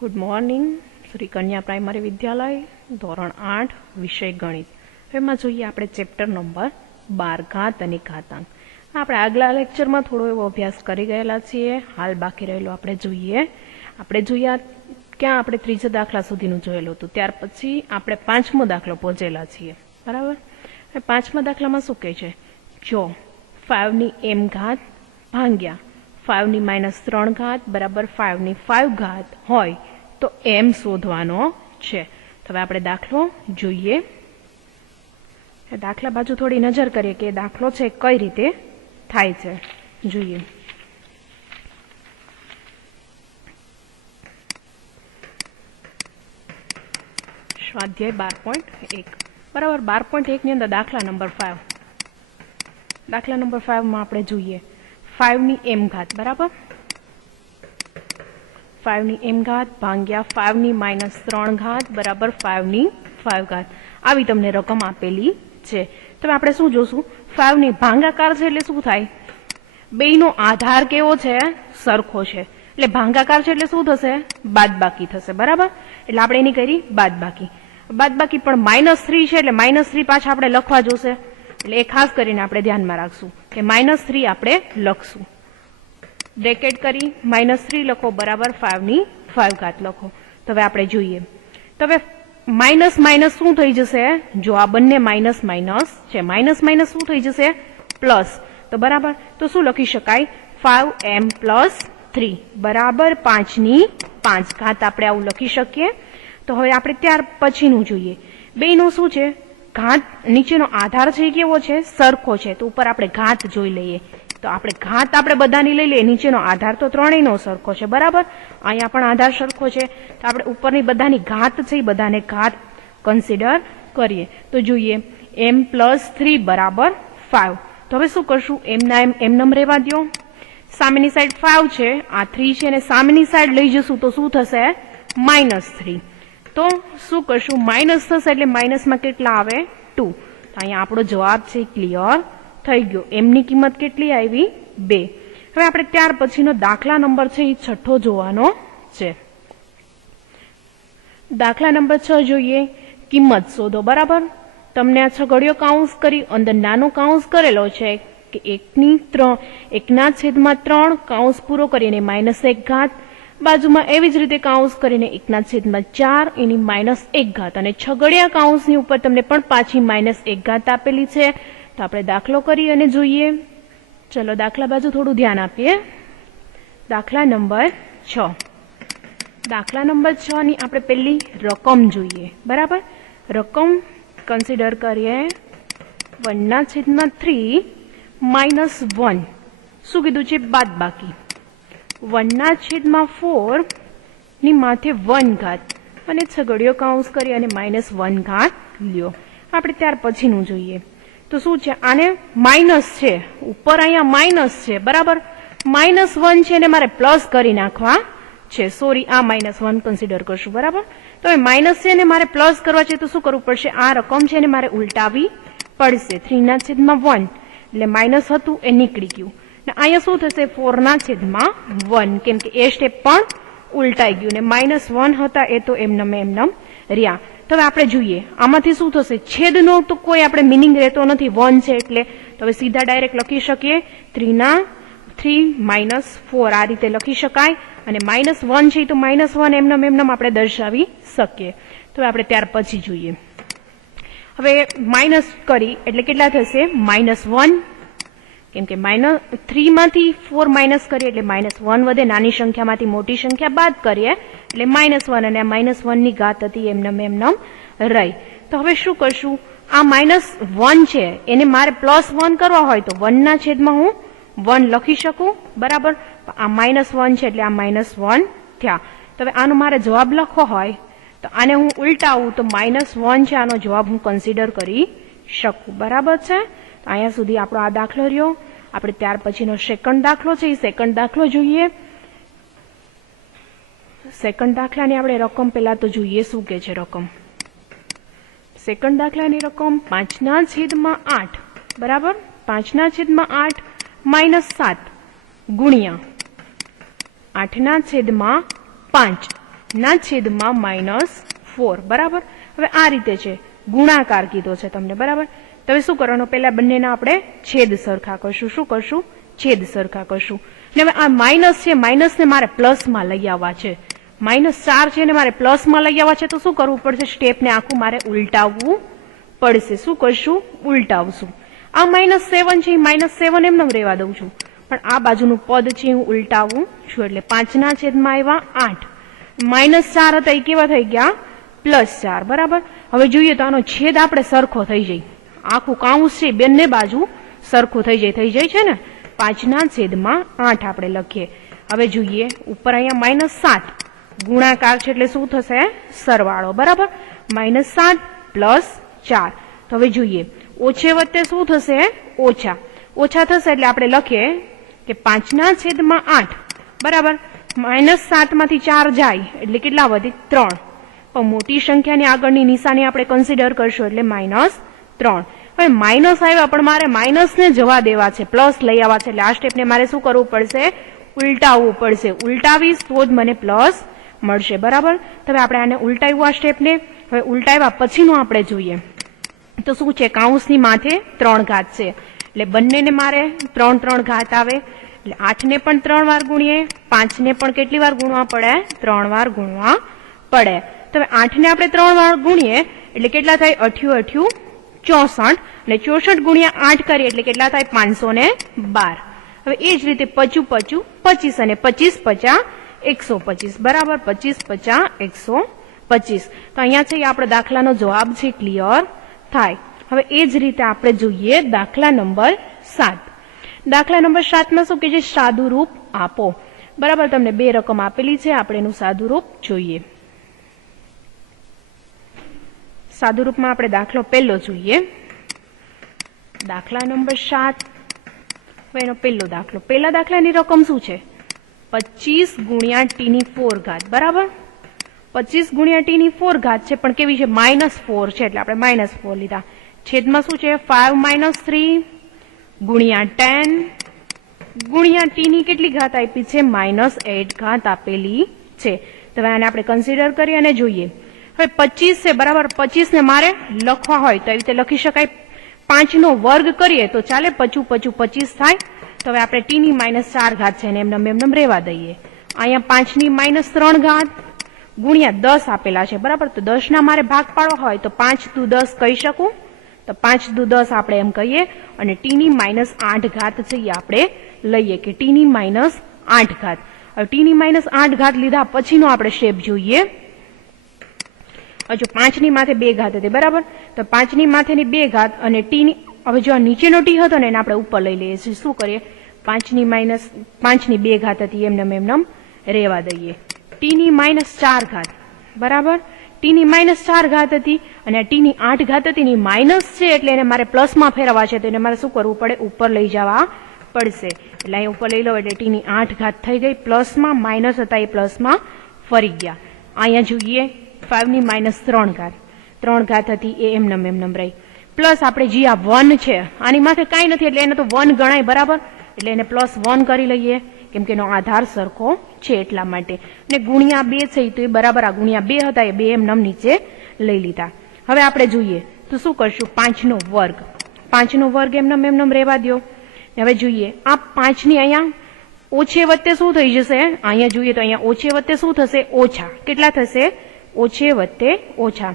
Good morning. Shri કન્યા primary વિદ્યાલય ધોરણ 8 વિષય ગણિત. એમાં જોઈએ આપણે ચેપ્ટર નંબર 12 ઘાત અને ઘાતાંક. આપણે આગલા લેક્ચરમાં થોડો એવો અભ્યાસ કરી ગયેલા છીએ. હાલ બાકી રહેલો આપણે જોયા ક્યાં આપણે ત્રીજા દાખલા સુધીનું જોયેલું હતું. ત્યાર પછી આપણે પાંચમો દાખલો પહોંચેલા છીએ. બરાબર. પાંચમા દાખલામાં શું કહે છે? જો 5 ની m ઘાત ભાગ્યા 5 ની -3 ઘાત બરાબર 5 ની 5 ઘાત હોય તો m શોધવાનો છે. તો હવે આપણે દાખલો જોઈએ. દાખલા બાજુ થોડી નજર કરીએ કે દાખલો છે કઈ રીતે થાય છે. જોઈએ. સ્વાધ્યાય 12.1 બરાબર. 12.1 ની અંદર દાખલા નંબર 5. દાખલા નંબર 5 માં આપણે જોઈએ 5 ની m ઘાત બરાબર 5 ની m ઘાત ભાગ્યા 5 ની -3 ઘાત બરાબર 5 ની 5 ઘાત આવી તમને રકમ આપેલી છે. તો આપણે શું જોશું? 5 ની ભાગાકાર છે એટલે શું થાય? બેયનો આધાર કેવો છે? સરખો છે. એટલે ભાગાકાર છે એટલે શું થશે? બાદબાકી થશે. બરાબર. એટલે આપણે એની કરી બાદબાકી પણ -3 છે એટલે -3 પાછા આપણે લખવા જોશે. એટલે એ ખાસ કરીને આપણે ધ્યાનમાં રાખશું કે -3 આપણે લખશું. બ્રેકેટ કરી -3 લખો બરાબર 5 ની 5 ઘાત લખો. તો હવે આપણે જોઈએ. તો હવે માઇનસ માઇનસ શું થઈ જશે? જો આ બંને માઇનસ માઇનસ છે, માઇનસ માઇનસ શું થઈ જશે? પ્લસ. તો બરાબર. તો શું લખી શકાય? 5m + 3 બરાબર 5 ની 5 ઘાત આપણે આવું લખી શકીએ. તો હવે આપણે ત્યાર પછીનું જોઈએ. બેયનું શું છે? ઘાત નીચેનો આધાર છે કેવો છે? સરખો છે. તો ઉપર આપણે ઘાત જોઈ લઈએ. તો આપણે ઘાત આપણે બધાની લઈ લઈએ. નીચેનો આધાર તો ત્રણેયનો સરખો છે. બરાબર. અહીંયા પણ આધાર સરખો છે. તો આપણે ઉપરની બધાની ઘાત છે એ બધાને ઘાત કન્સિડર કરીએ. તો જોઈએ m + 3 બરાબર 5. તો હવે શું કરશું? એમનામ રહેવા દો. સામેની સાઈડ 5 છે, આ 3 છે, અને સામેની સાઈડ લઈ જશું તો શું થશે? -3. તો શું કરશું? માઇનસ થશે એટલે માઇનસમાં કેટલા આવે? 2. તો અહીંયા આપણો જવાબ છે ક્લિયર થઈ ગયો. એમની કિંમત કેટલી આવી? 2. હવે આપણે ત્યાર પછીનો દાખલા નંબર છે એ 6 જોવાનો છે. દાખલા નંબર 6 જોઈએ. કિંમત શોધો. બરાબર. તમને આ છગડીયો કાઉન્સ કરી અંદર નાનો કાઉન્સ કરેલો છે કે 1/3 કાઉન્સ પૂરો કરીને -1 ઘાત, બાજુમાં એવી જ રીતે કાઉન્સ કરીને 1/4 એની -1 ઘાત, અને છગડિયા કાઉન્સની ઉપર તમને પણ પાછી -1 ઘાત આપેલી છે. તો આપણે દાખલો કરી અને જોઈએ. ચલો દાખલા બાજુ થોડું ધ્યાન આપીએ. દાખલા નંબર 6. દાખલા નંબર 6 ની આપણે પહેલી રકમ જોઈએ. બરાબર. રકમ કન્સિડર કરીએ 1/3 -1. શું કીધું છે? બાદબાકી. 1/4 ની માથે 1 ઘાત અને છગડીયો કાઉન્સ કરી અને -1 ઘાત લ્યો. આપણે ત્યાર પછીનું જોઈએ. તો શું છે? આને માઇનસ છે, ઉપર અહીંયા માઇનસ છે. બરાબર. -1 છે ને મારે પ્લસ કરી નાખવા છે. સોરી, આ -1 કન્સિડર કરશું. બરાબર. તો હવે માઇનસ છે ને મારે પ્લસ કરવા છે તો શું કરવું પડશે? આ રકમ છે ને મારે ઉલટાવી પડશે. 3/1 એટલે માઇનસ હતું એ નીકળી ગયું. અહીંયા શું થશે? 4/1 કેમ કે એ સ્ટેપ પણ ઉલટાઈ ગયું ને -1 હતા એ તો એમનમ રહ્યા. તો હવે આપણે જોઈએ આમાંથી શું થશે? છેદનો તો કોઈ આપણે મિનિંગ રહેતો નથી, 1 છે એટલે. તો હવે સીધા ડાયરેક્ટ લખી શકીએ 3 -4 આ રીતે લખી શકાય. અને -1 છે તો -1 એમનમ આપણે દર્શાવી શકીએ. તો આપણે ત્યાર પછી જોઈએ. હવે માઇનસ કરી એટલે કેટલા થશે? -1 કેમ કે -3 માંથી 4 માઇનસ કરીએ એટલે -1 વધે. નાની સંખ્યામાંથી મોટી સંખ્યા બાદ કરીએ એટલે -1 અને આ -1 ની ઘાત હતી એમનમ રહી. તો હવે શું કરશું? આ -1 છે એને મારે +1 કરવા હોય તો 1/છેદમાં હું 1 લખી શકું. બરાબર. આ -1 છે એટલે આ -1 થયા. તો હવે આનો મારે જવાબ લખવો હોય તો આને હું ઉલટાવું તો -1 છે આનો જવાબ હું કન્સિડર કરી શકું. બરાબર છે. અહીંયા સુધી આપણો આ દાખલો રહ્યો. આપણે ત્યાર પછીનો સેકન્ડ દાખલો છે એ સેકન્ડ દાખલો જોઈએ. સેકન્ડ દાખલાની આપણે રકમ પહેલા તો જોઈએ શું કે છે રકમ. સેકન્ડ દાખલાની રકમ 5/8 બરાબર 5/8 -7 ગુણ્યા 8/5 ના છેદમાં -4 બરાબર. હવે આ રીતે છે, ગુણાકાર કીધો છે તમને બરાબર. તો હવે શું કરવાનું, પહેલા બંનેના આપણે છેદ સરખા કરશું. શું કરશું? છેદ સરખા કરશું. ને હવે આ માઇનસ છે, માઇનસને મારે પ્લસમાં લઈ આવવા છે. -4 છે ને મારે પ્લસમાં લઈ આવવા છે, તો શું કરવું પડશે? સ્ટેપને આખું મારે ઉલટાવવું પડશે. શું કરશું? ઉલટાવશું. આ -7 છે, -7 એમને રહેવા દઉં છું, પણ આ બાજુનું પદ છે હું ઉલટાવું છું. એટલે 5 ના છેદમાં આવ્યા 8. -4 હતા એ કેવા થઈ ગયા? +4 બરાબર. હવે જોઈએ તો આનો છેદ આપણે સરખો થઈ જાય, આખું કાઉન્સ છે બંને બાજુ સરખું થઈ જાય છે ને. 5 ના છેદમાં 8 આપણે લખીએ. હવે જોઈએ ઉપર અહીંયા -7 ગુણાકાર છે એટલે શું થશે? સરવાળો બરાબર. -7 + 4. તો હવે જોઈએ ઓછે વત્તે શું થશે? ઓછા. ઓછા થશે એટલે આપણે લખીએ કે 5 ના છેદમાં 8 બરાબર. -7 માંથી 4 જાય એટલે કેટલા વધે? 3. પણ મોટી સંખ્યાની આગળની નિશાની આપણે કન્સિડર કરશું એટલે -3. હવે માઇનસ આવ્યા પણ મારે માઇનસને જવા દેવા છે, પ્લસ લઈ આવવા છે. એટલે આ સ્ટેપને મારે શું કરવું પડશે? ઉલટાવવું પડશે. ઉલટાવીશ તો જ મને પ્લસ મળશે બરાબર. તો હવે આપણે આને ઉલટાવ્યું આ સ્ટેપને. હવે ઉલટાવ્યા પછીનું આપણે જોઈએ તો શું છે? કાઉન્સની માથે 3 ઘાત છે એટલે બંનેને મારે 3 3 ઘાત આવે. એટલે 8 ને પણ 3 વાર ગુણીએ, 5 ને પણ કેટલી વાર ગુણવા પડે? 3 વાર ગુણવા પડે. તો હવે 8 ને આપણે 3 વાર ગુણીએ એટલે કેટલા થાય? 8 8 64. અને 64 ગુણ્યા 8 કરીએ એટલે કેટલા થાય? 512. હવે એ જ રીતે 25 25 25 અને 25 50 125 બરાબર. 25 50 125. તો અહીંયા છે આપણો દાખલાનો જવાબ છે ક્લિયર થાય. હવે એ જ રીતે આપણે જોઈએ દાખલા નંબર 7. દાખલા નંબર 7માં શું કે છે? સાદું રૂપ આપો બરાબર. તમને 2 રકમ આપેલી છે, આપણે એનું સાદું રૂપ જોઈએ. સાદું રૂપમાં આપણે દાખલો પહેલો જોઈએ, દાખલા નંબર 7. હવે એનો પહેલો દાખલો, પહેલા દાખલાની રકમ શું છે? 25 ગુણ્યા t ની 4 ઘાત બરાબર. 25 ગુણ્યા t ની 4 ઘાત છે પણ કેવી છે? -4 છે એટલે આપણે -4 લીધા. છેદમાં શું છે? 5 - 3 ગુણ્યા 10 ગુણ્યા t ની કેટલી ઘાત આપી છે? -8 ઘાત આપેલી છે. તો હવે આને આપણે કન્સિડર કરી અને જોઈએ. હવે 25 છે બરાબર. 25 ને મારે લખવા હોય તો એવી રીતે લખી શકાય. 5 નો વર્ગ કરીએ તો ચાલે, 25 25 25 થાય. તો હવે આપણે t ની -4 ઘાત છે ને એમને રહેવા દઈએ. અહીંયા 5 ની -3 ઘાત ગુણ્યા 10 આપેલા છે બરાબર. તો 10 ના મારે ભાગ પાડવા હોય તો 5 દુ 10 કહી શકું. તો 5 દુ 10 આપણે એમ કહીએ. અને t ની -8 ઘાત છે એ આપણે લઈએ કે t ની -8 ઘાત. હવે t ની -8 ઘાત લીધા પછીનો આપણે સ્ટેપ જોઈએ. જો 5 ની માથે 2 ઘાત હતી બરાબર. તો 5 ની માથેની 2 ઘાત અને t ની, હવે જો આ નીચેનો t હતો ને એને આપણે ઉપર લઈ લઈએ છીએ. શું કરીએ? 5 ની 2 ઘાત હતી એમને રહેવા દઈએ. t ની -4 ઘાત બરાબર. t ની -4 ઘાત હતી અને t ની 8 ઘાત હતી ની માઇનસ છે એટલે એને મારે પ્લસમાં ફેરવવા છે. તો એને મારે શું કરવું પડે? ઉપર લઈ જવા પડશે. એટલે અહીં ઉપર લઈ લો એટલે t ની 8 ઘાત થઈ ગઈ. પ્લસમાં માઇનસ હતા એ પ્લસમાં ફરી ગયા. અહીંયા જોઈએ 5 ની -3 ઘાત, 3 ઘાત હતી એ એમને રહી. પ્લસ આપણે જે આ 1 છે આની માથે કાંઈ નથી એટલે એને તો 1 ગણાય બરાબર. એટલે એને +1 કરી લઈએ કેમ કે એનો આધાર સરખો છે એટલા માટે. અને ગુણ્યા 2 છે તો એ બરાબર આ ગુણ્યા 2 હતા એ 2 એમને નીચે લઈ લીધા. હવે આપણે જોઈએ તો શું કરશું? 5 નો વર્ગ. 5 નો વર્ગ એમને રહેવા દો. હવે જોઈએ આ 5 ની અહીંયા ઓછે વત્તે શું થઈ જશે? અહીંયા જોઈએ તો અહીંયા ઓછે વત્તે શું થશે? ઓછા. કેટલા થશે? ઓછે વત્તે ઓછા.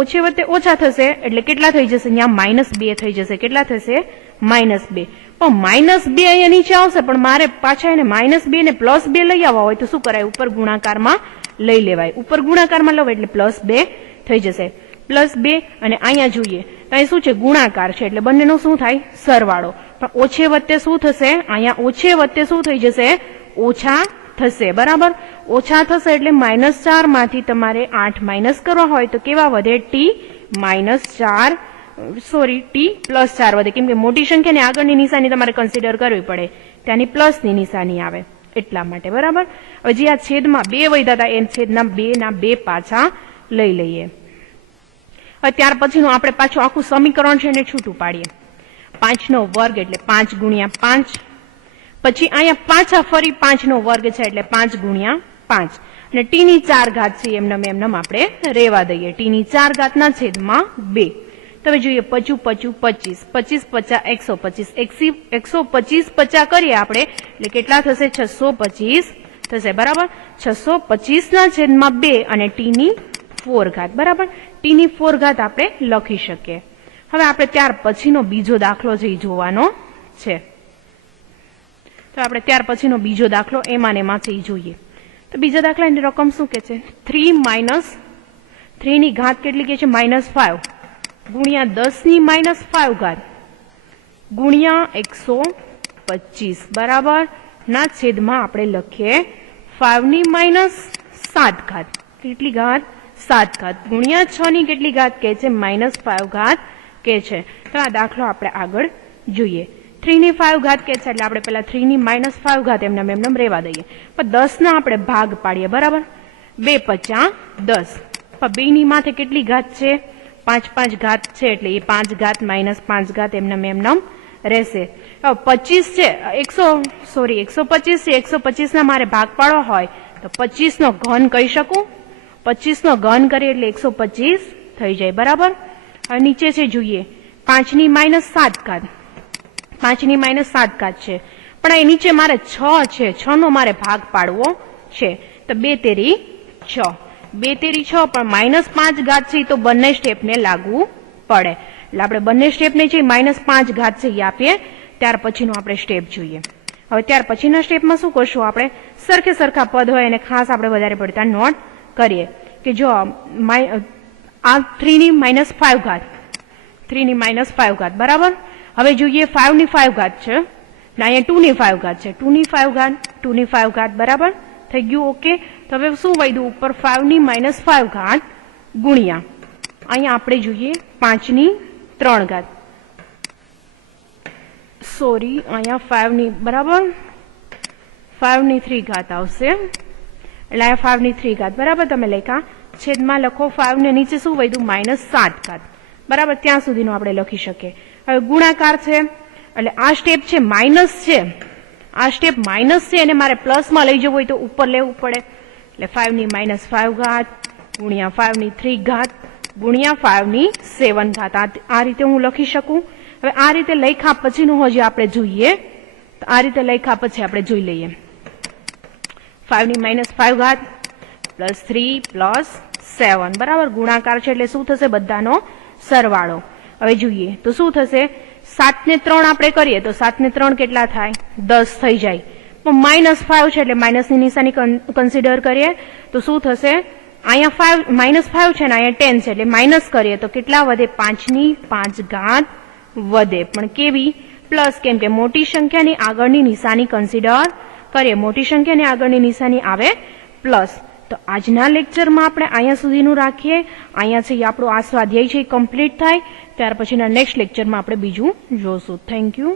ઓછે વત્તે ઓછા થશે એટલે કેટલા થઈ જશે? અહીંયા -2 થઈ જશે. કેટલા થશે? -2. પણ -2 અહીંયા નીચે આવશે પણ મારે પાછા એને -2 ને +2 લઈ આવવા હોય તો શું કરાય? ઉપર ગુણાકારમાં લઈ લેવાય. ઉપર ગુણાકારમાં લવ એટલે +2 થઈ જશે. +2 અને અહીંયા જોઈએ તો અહીં શું છે? ગુણાકાર છે એટલે બંનેનો શું થાય? સરવાળો. પણ ઓછે વત્તે શું થશે? અહીંયા ઓછે વત્તે શું થઈ જશે? ઓછા થશે બરાબર. ઓછા થશે એટલે -4 માંથી તમારે 8 માઇનસ કરવા હોય તો કેવા વધે? t +4 વધે. કેમ કે મોટી સંખ્યાની આગળની નિશાની તમારે કન્સિડર કરવી પડે, ત્યાંની પ્લસની નિશાની આવે એટલા માટે બરાબર. હવે જે આ છેદમાં 2 વધ્યા હતા એ છેદના 2 ના 2 પાછા લઈ લઈએ. હવે ત્યાર પછીનું આપણે પાછું આખું સમીકરણ છે એને છૂટું પાડીએ. 5 નો વર્ગ એટલે 5 ગુણ્યા 5. પછી અહીંયા પાછા ફરી 5 નો વર્ગ છે એટલે 5 ગુણ્યા 5 અને t ની 4 ઘાત છે એમનેમ આપણે રેવા દઈએ. t ની 4 ઘાતના છેદમાં 2. તમે જોઈએ 25 25 25 25 50 125 125 કરીએ આપણે એટલે કેટલા થશે 625 થશે બરાબર. 625 ના છેદમાં 2 અને t ની 4 ઘાત બરાબર. t ની 4 ઘાત આપણે લખી શકીએ. હવે આપણે ત્યાર પછીનો બીજો દાખલો છે એ જોવાનો છે. તો આપણે ત્યાર પછીનો બીજો દાખલો એમાં છે એ જોઈએ. તો બીજા દાખલાની રકમ શું કે છે 3 ની ઘાત કેટલી કે છે -5 ગુણ્યા 10 ની -5 ઘાત ગુણ્યા 125 બરાબર ના છેદમાં આપણે લખીએ 5 ની -7 ઘાત કેટલી ઘાત 7 ઘાત ગુણ્યા 6 ની કેટલી ઘાત કે છે -5 ઘાત કે છે. તો આ દાખલો આપણે આગળ જોઈએ. 3 ની 5 ઘાત કે છે એટલે આપણે પેલા 3 ની -5 ઘાત એમનેમ રેવા દઈએ. પણ 10 ના આપણે ભાગ પાડીએ બરાબર. 2 5 10 પણ 2 ની માથે કેટલી ઘાત છે 5 ઘાત છે એટલે એ 5 ઘાત -5 ઘાત એમનેમ રહેશે. 25 છે 125 છે 125 ના મારે ભાગ પાડવો હોય તો 25 નો ઘન કહી શકું. 25 નો ઘન કરીએ એટલે 125 થઈ જાય બરાબર. હવે નીચે છે જોઈએ 5 ની -7 ઘાત 5 ની -7 ઘાત છે પણ એ નીચે મારે 6 છે 6 નો મારે ભાગ પાડવો છે તો 2 તેરી 6 2 તેરી 6 પણ -5 ઘાત છે તો બંને સ્ટેપને લાગુ પડે એટલે આપણે બંને સ્ટેપને છે -5 ઘાત છે એ આપીએ. ત્યાર પછીનો આપણે સ્ટેપ જોઈએ. હવે ત્યાર પછીના સ્ટેપમાં શું કરશું આપણે સરખા પદ હોય અને ખાસ આપણે વધારે પડતા નોટ કરીએ કે જો આ 3 ની -5 ઘાત 3 ની -5 ઘાત બરાબર. હવે જોઈએ 5 ની 5 ઘાત છે ને અહીંયા 2 ની 5 ઘાત છે 2 ની 5 ઘાત 2 ની 5 ઘાત બરાબર થઈ ગયું. ઓકે. તો હવે શું વધ્યું ઉપર 5 ની -5 ઘાત ગુણ્યા અહીંયા આપણે જોઈએ 5 ની 3 ઘાત અહીંયા 5 ની બરાબર 5 ની 3 ઘાત આવશે એટલે અહીંયા 5 ની 3 ઘાત બરાબર તમે લખ્યા. છેદમાં લખો 5 ને નીચે શું વધ્યું -7 ઘાત બરાબર. ત્યાં સુધીનું આપણે લખી શકીએ. હવે ગુણાકાર છે એટલે આ સ્ટેપ છે માઇનસ છે આ સ્ટેપ માઇનસ છે અને મારે પ્લસમાં લઈ જવું હોય તો ઉપર લેવું પડે એટલે 5 ની -5 ઘાત ગુણ્યા 5 ની 3 ઘાત ગુણ્યા 5 ની 7 ઘાત આ રીતે હું લખી શકું. હવે આ રીતે લખ્યા પછીનું હજી આપણે જોઈએ તો આ રીતે લખ્યા પછી આપણે જોઈ લઈએ 5 ની -5 ઘાત +3 +7 બરાબર. ગુણાકાર છે એટલે શું થશે બધાનો સરવાળો. હવે જોઈએ તો શું થશે 7 ને 3 આપણે કરીએ તો 7 ને 3 કેટલા થાય 10 થઈ જાય. પણ -5 છે એટલે માઇનસની નિશાની કન્સિડર કરીએ તો શું થશે અહીંયા -5 છે ને અહીંયા 10 છે એટલે માઇનસ કરીએ તો કેટલા વધે 5 ની 5 ઘાત વધે પણ કેવી પ્લસ કેમ કે મોટી સંખ્યાની આગળની નિશાની કન્સિડર કરીએ મોટી સંખ્યાની આગળની નિશાની આવે પ્લસ. તો આજના લેક્ચરમાં આપણે અહીંયા સુધીનું રાખીએ. અહીંયા છે આપણો આ સ્વાધ્યાય છે કમ્પ્લીટ થાય ત્યાર પછીના નેક્સ્ટ લેક્ચરમાં આપણે બીજું જોશું. Thank you.